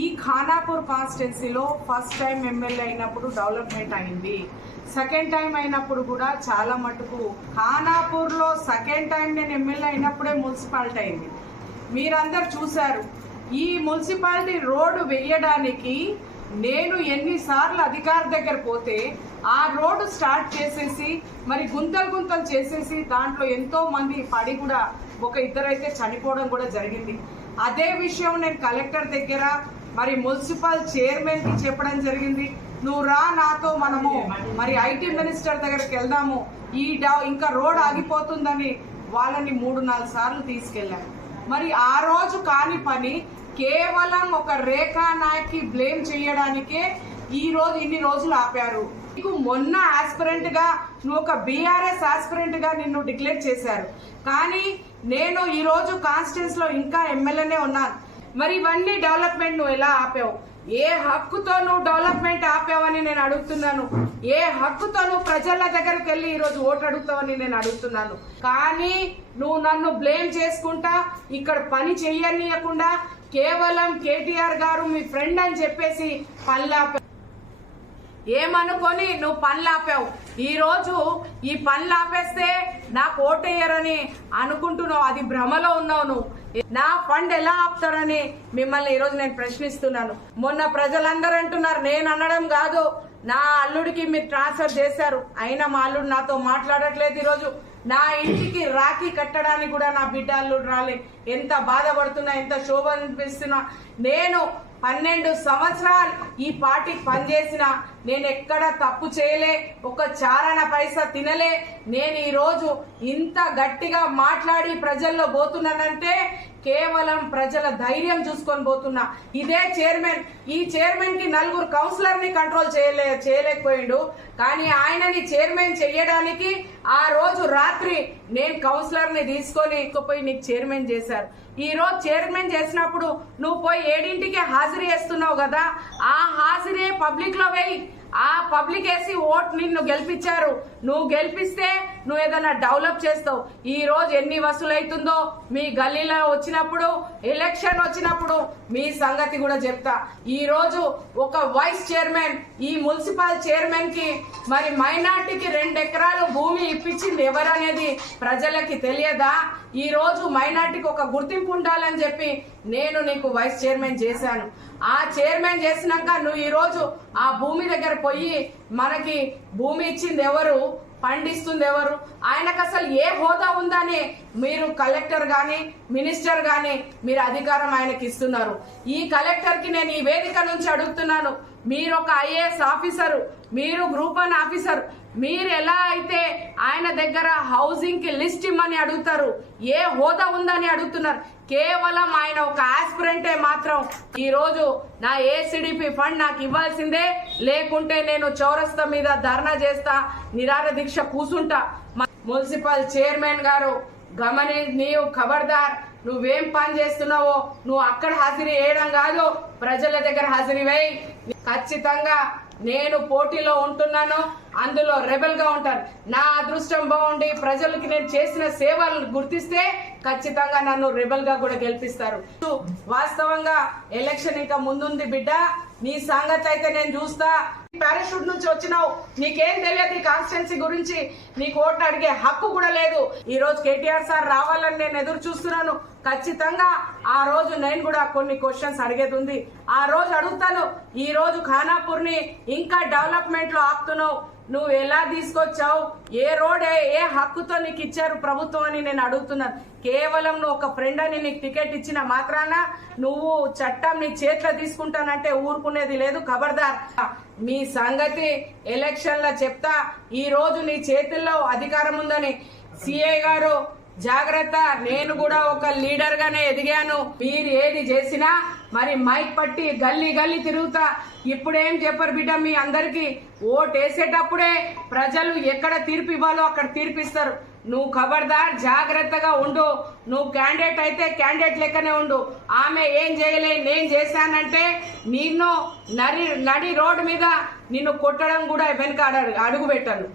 ఈ ఖానాపూర్ కాన్స్టిట్యున్సీలో first time MLA అయినప్పుడు డెవలప్మెంట్ అయింది. సెకండ్ టైం అయినప్పుడు కూడా చాలా మటుకు ఖానాపూర్లో సెకండ్ టైం నేను ఎమ్మెల్యే అయినప్పుడే మున్సిపాలిటీ అయింది. మీరందరు చూశారు. ఈ మున్సిపాలిటీ రోడ్డు వేయడానికి నేను ఎన్నిసార్లు అధికారి దగ్గర పోతే ఆ రోడ్డు స్టార్ట్ చేసేసి మరి గుంతలు చేసేసి దాంట్లో ఎంతో మంది పడి కూడా ఒక ఇద్దరైతే చనిపోవడం కూడా జరిగింది. అదే విషయం నేను కలెక్టర్ దగ్గర మరి మున్సిపల్ చైర్మన్ కి చెప్పడం జరిగింది. నువ్వు రా నాతో, మనము మరి ఐటీ మినిస్టర్ దగ్గరికి వెళ్దాము, ఇంకా రోడ్ ఆగిపోతుందని వాళ్ళని 3-4 సార్లు తీసుకెళ్లాను. మరి ఆ రోజు కాని పని కేవలం ఒక రేఖా నాయక్ బ్లేమ్ చేయడానికే ఈ రోజు ఇన్ని రోజులు ఆపారు. నీకు మొన్న ఆస్పిరెంట్ గా నువ్వు ఒక బీఆర్ఎస్ ఆస్పిరెంట్ గా నిన్ను డిక్లేర్ చేశారు, కానీ నేను ఈ రోజు కాన్స్టిట్యూన్స్ లో ఇంకా ఎమ్మెల్యేనే ఉన్నాను. మరి ఇవన్నీ డెవలప్మెంట్ నువ్వు ఎలా ఆపావు? ఏ హక్కుతో నువ్వు డెవలప్మెంట్ ఆపావని నేను అడుగుతున్నాను. ఏ హక్కుతో నువ్వు ప్రజల దగ్గరికి వెళ్ళి ఈ రోజు ఓటు అడుగుతావని నేను అడుగుతున్నాను. కానీ నువ్వు నన్ను బ్లేమ్ చేసుకుంటా ఇక్కడ పని చెయ్యనీయకుండా కేవలం కేటీఆర్ గారు మీ ఫ్రెండ్ అని చెప్పేసి పనులాపావు. ఏమనుకొని నువ్వు పనులాపావు. ఈ రోజు ఈ పనులు ఆపేస్తే నాకు ఓటేయరని అనుకుంటున్నావు, అది భ్రమలో ఉన్నావు నువ్వు. నా ఫండ్ ఎలా ఆపుతారని మిమ్మల్ని ఈరోజు నేను ప్రశ్నిస్తున్నాను. మొన్న ప్రజలందరూ అంటున్నారు, నేను అనడం కాదు, నా అల్లుడికి మీరు ట్రాన్స్ఫర్ చేశారు, అయినా మా అల్లుడు నాతో మాట్లాడట్లేదు. ఈరోజు నా ఇంటికి రాఖీ కట్టడానికి కూడా నా బిడ్డ అల్లుడు రాలే. ఎంత బాధపడుతున్నా, ఎంత శోభ అనిపిస్తున్నా. నేను 12 సంవత్సరాలు ఈ పార్టీకి పనిచేసిన, నేను ఎక్కడ తప్పు చేయలే, ఒక చారణ పైసా తినలే. నేను ఈ రోజు ఇంత గట్టిగా మాట్లాడి ప్రజల్లో పోతున్నానంటే కేవలం ప్రజల ధైర్యం చూసుకొని పోతున్నా. ఇదే చైర్మన్, ఈ చైర్మన్ కి 4 కౌన్సిలర్ ని కంట్రోల్ చేయలేకపోయిండు, కానీ ఆయనని చైర్మన్ చెయ్యడానికి ఆ రోజు రాత్రి నేను కౌన్సిలర్ ని తీసుకొని పోయి నీకు చైర్మన్ చేశారు. ఈ రోజు చైర్మన్ చేసినప్పుడు నువ్వు పోయి 7ంటికి హాజరీ వేస్తున్నావు కదా, ఆ హాజరీ పబ్లిక్ లో వేయి. ఆ పబ్లిక్ వేసి ఓట్ నిన్ను గెలిపించారు. నువ్వు గెలిపిస్తే నువ్వు ఏదైనా డెవలప్ చేస్తావు. ఈ రోజు ఎన్ని వసూలైతుందో మీ గల్లీలో వచ్చినప్పుడు, ఎలక్షన్ వచ్చినప్పుడు మీ సంగతి కూడా చెప్తా. ఈ రోజు ఒక వైస్ చైర్మన్, ఈ మున్సిపల్ చైర్మన్ కి మరి మైనార్టీకి 2 ఎకరాలు భూమి ఇప్పించింది ఎవరనేది ప్రజలకి తెలియదా? ఈ రోజు మైనార్టీకి ఒక గుర్తింపు ఉండాలని చెప్పి నేను నీకు వైస్ చైర్మన్ చేశాను. ఆ చైర్మన్ చేసినాక నువ్వు ఈ రోజు ఆ భూమి దగ్గర పోయి మనకి భూమి ఇచ్చింది ఎవరు, పండిస్తుంది ఎవరు, ఆయనకు అసలు ఏ హోదా ఉందని మీరు కలెక్టర్ గాని మినిస్టర్ గాని మీరు అధికారం ఆయనకి ఇస్తున్నారు. ఈ కలెక్టర్ కి నేను ఈ వేదిక నుంచి అడుగుతున్నాను, మీరు ఒక ఐఏఎస్ ఆఫీసరు, మీరు గ్రూప్ 1 ఆఫీసర్, మీరు ఎలా అయితే ఆయన దగ్గర హౌసింగ్ కి లిస్ట్ ఇమ్మని అడుగుతారు, ఏ హోదా ఉందని అడుగుతున్నారు. కేవలం ఆయన ఒక ఆస్పిరెంటే మాత్రం ఈ రోజు నా ఏసీడీపీ ఫండ్ నాకు ఇవ్వాల్సిందే, లేకుంటే నేను చౌరస్తా మీద ధర్నా చేస్తా, నిరాహార దీక్ష కూసుంటా. మున్సిపల్ చైర్మన్ గారు నీవు ఖబర్దార్, నువ్వేం పని చేస్తున్నావో నువ్వు అక్కడ హాజరీ వేయడం కాదు, ప్రజల దగ్గర హాజరీ వేయి. ఖచ్చితంగా నేను పోటీలో ఉంటున్నాను, అందులో రెబల్ గా ఉంటాను. నా అదృష్టం బాగుండి ప్రజలకి నేను చేసిన సేవలు గుర్తిస్తే ఖచ్చితంగా నన్ను రెబల్ గా కూడా గెలిపిస్తారు. వాస్తవంగా ఎలక్షన్ ఇంకా ముందుంది బిడ్డ, నీ సంగతి అయితే నేను చూస్తా. పారాషూట్ నుంచి వచ్చినావు, నీకేం తెలియదు ఈ కాన్స్టిట్యున్సీ గురించి, నీకు ఓట్లు అడిగే హక్కు కూడా లేదు. ఈ రోజు కేటీఆర్ సార్ రావాలని నేను ఎదురు చూస్తున్నాను. ఖచ్చితంగా ఆ రోజు నేను కూడా కొన్ని క్వశ్చన్స్ అడిగేది ఉంది, ఆ రోజు అడుగుతాను. ఈ రోజు ఖానాపూర్ ని ఇంకా డెవలప్మెంట్ లో ఆపుతున్నావు, నువ్వు ఎలా తీసుకొచ్చావు, ఏ రోడ్ ఏ హక్కుతో నీకు ఇచ్చారు ప్రభుత్వం అని నేను అడుగుతున్నాను. కేవలం నువ్వు ఒక ఫ్రెండ్ అని నీకు టికెట్ ఇచ్చిన మాత్రాన నువ్వు చట్టం నీ చేతిలో తీసుకుంటానంటే ఊరుకునేది లేదు. ఖబర్దార్, మీ సంగతి ఎలక్షన్ లో చెప్తా. ఈ రోజు నీ చేతుల్లో అధికారం ఉందని సిఐ గారు జాగ్రత్త. నేను కూడా ఒక లీడర్ గానే ఎదిగాను. మీరు ఏది చేసినా మరి మైక్ పట్టి గల్లీ తిరుగుతా. ఇప్పుడేం చెప్పరు బిడ్డ, మీ అందరికి ఓటు వేసేటప్పుడే ప్రజలు ఎక్కడ తీర్పు ఇవ్వాలో అక్కడ తీర్పిస్తారు. నువ్వు ఖబర్దార్, జాగ్రత్తగా ఉండు. నువ్వు క్యాండిడేట్ అయితే క్యాండిడేట్ లెక్కనే ఉండు. ఆమె ఏం చేయలే నేను చేశానంటే నిన్ను నడి రోడ్డు మీద నిన్ను కొట్టడం కూడా వెనక అడుగు పెట్టను.